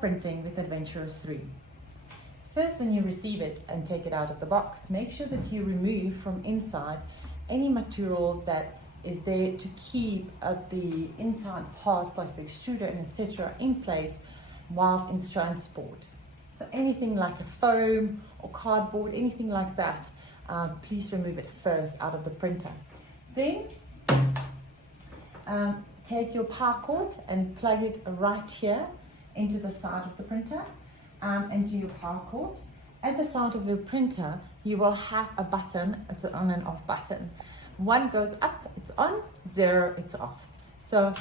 start printing with Adventurer 3. First, when you receive it and take it out of the box, make sure that you remove from inside any material that is there to keep the inside parts like the extruder and etc. in place whilst in transport. So anything like a foam or cardboard, anything like that, please remove it first out of the printer. Then take your power cord and plug it right here into the side of the printer and do your power cord. At the side of your printer, you will have a button. It's an on and off button. One goes up, it's on, 0, it's off. So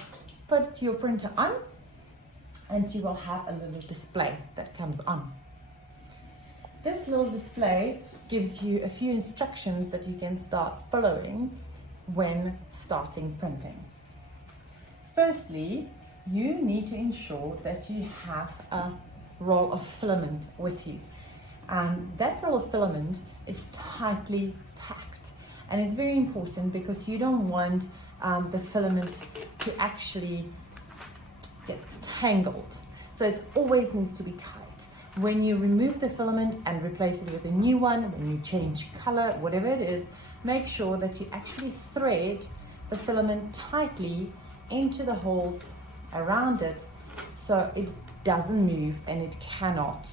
put your printer on and you will have a little display that comes on. This little display gives you a few instructions that you can start following when starting printing. Firstly, you need to ensure that you have a roll of filament with you. That roll of filament is tightly packed, and it's very important because you don't want the filament to actually get tangled. So it always needs to be tight. When you remove the filament and replace it with a new one, when you change color, whatever it is, make sure that you actually thread the filament tightly into the holes around it so it doesn't move and it cannot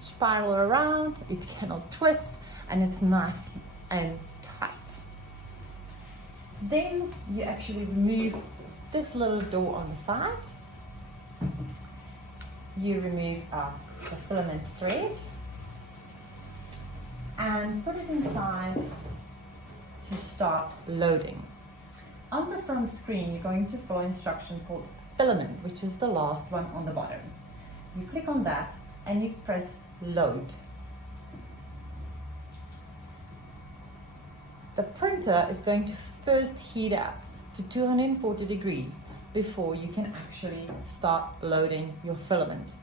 spiral around, it cannot twist, and it's nice and tight. Then you actually remove this little door on the side. You remove the filament thread and put it inside to start loading. On the front screen, you're going to follow instruction called filament, which is the last one on the bottom. You click on that and you press load. The printer is going to first heat up to 240 degrees before you can actually start loading your filament.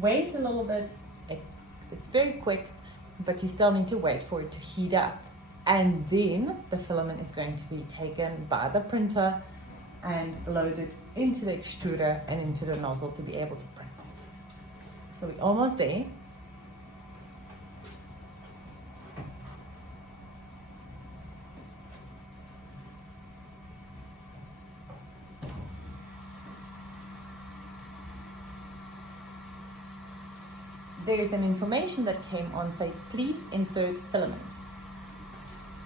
Wait a little bit, it's very quick, but you still need to wait for it to heat up. And then the filament is going to be taken by the printer and loaded into the extruder and into the nozzle to be able to print. So we're almost there. There is an information that came on say, please insert filament.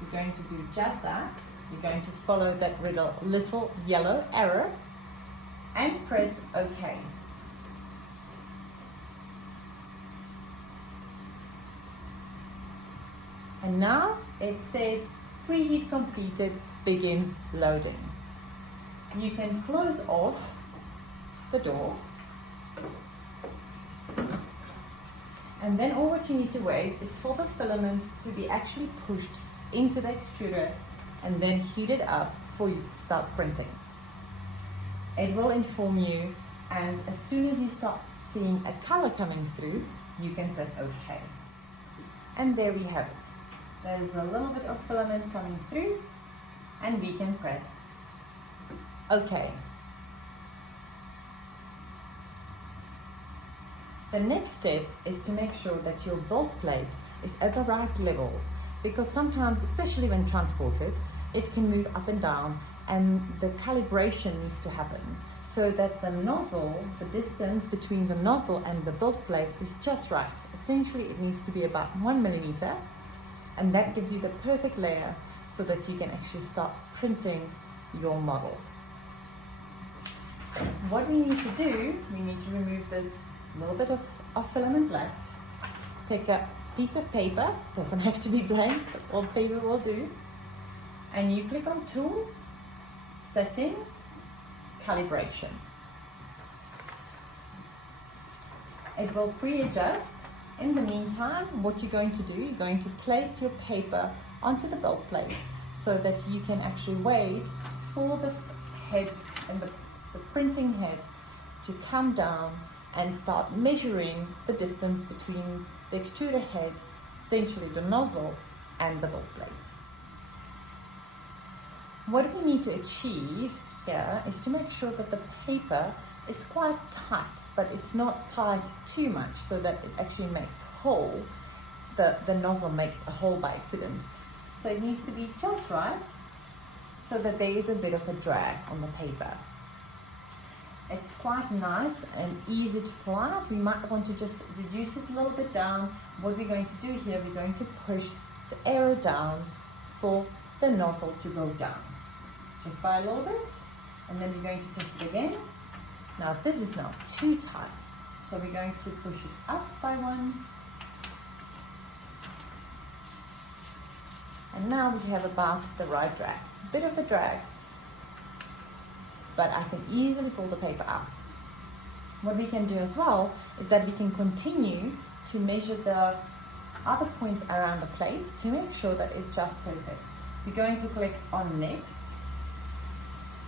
You're going to do just that. You're going to follow that little yellow arrow and press OK. And now it says preheat completed, begin loading. You can close off the door. And then all what you need to wait is for the filament to be actually pushed into the extruder and then heated up for you to start printing. It will inform you, and as soon as you start seeing a color coming through, you can press OK. And there we have it. There's a little bit of filament coming through, and we can press OK. The next step is to make sure that your build plate is at the right level, because sometimes, especially when transported, it can move up and down, and the calibration needs to happen so that the nozzle, the distance between the nozzle and the build plate is just right. Essentially, it needs to be about 1 millimeter, and that gives you the perfect layer so that you can actually start printing your model. What we need to do, we need to remove this little bit of filament left. Take a piece of paper, doesn't have to be blank, but all paper will do. And you click on Tools, Settings, Calibration. It will pre-adjust. In the meantime, what you're going to do, you're going to place your paper onto the build plate so that you can actually wait for the head and the printing head to come down and start measuring the distance between the extruder head, essentially the nozzle, and the build plate. What we need to achieve here is to make sure that the paper is quite tight, but it's not tight too much so that it actually makes hole. The nozzle makes a hole by accident. So it needs to be just right so that there is a bit of a drag on the paper. It's quite nice and easy to pull out. We might want to just reduce it a little bit down. What we're going to do here, we're going to push the arrow down for the nozzle to go down. Just by a little bit, and then we're going to test it again. Now this is now too tight, so we're going to push it up by one. And now we have about the right drag. A bit of a drag, but I can easily pull the paper out. What we can do as well is that we can continue to measure the other points around the plate to make sure that it's just perfect. We're going to click on next,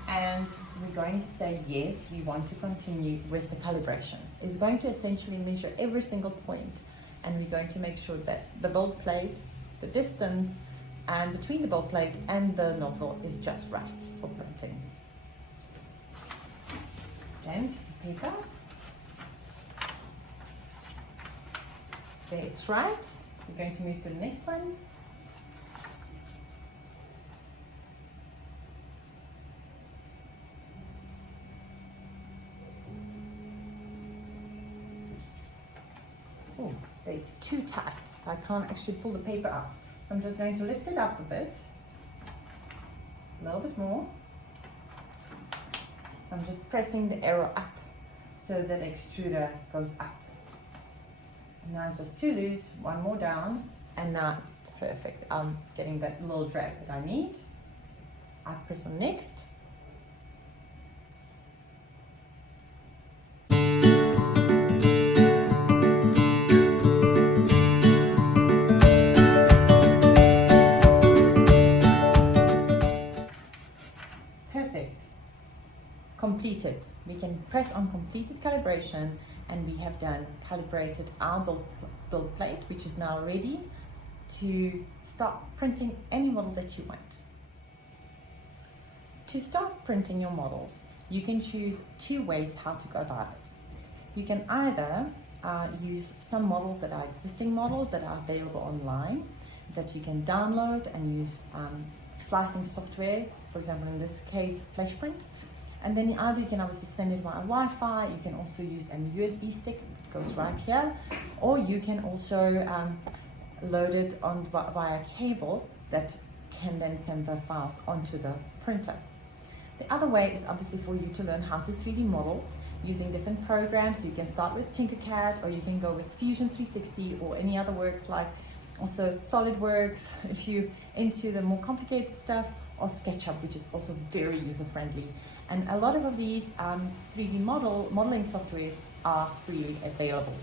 and we're going to say yes, we want to continue with the calibration. It's going to essentially measure every single point, and we're going to make sure that the build plate, the distance, and between the build plate and the nozzle is just right for printing. Then piece of paper. There, it's right. We're going to move to the next one. Oh, it's too tight. I can't actually pull the paper out. So I'm just going to lift it up a bit. A little bit more. So I'm just pressing the arrow up so that the extruder goes up. And now it's just too loose. One more down. And now it's perfect. I'm getting that little drag that I need. I press on next. Perfect. Completed. We can press on completed calibration, and we have done calibrated our build plate, which is now ready to start printing any model that you want. To start printing your models, you can choose two ways how to go about it. You can either use some models that are existing models that are available online that you can download and use slicing software, for example in this case Flashprint, and then either you can obviously send it via Wi-Fi, you can also use a USB stick, it goes right here, or you can also load it on via cable that can then send the files onto the printer. The other way is obviously for you to learn how to 3D model using different programs. You can start with Tinkercad, or you can go with Fusion 360 or any other works like also SolidWorks if you're into the more complicated stuff, or SketchUp, which is also very user-friendly. And a lot of these 3D modeling softwares are freely available.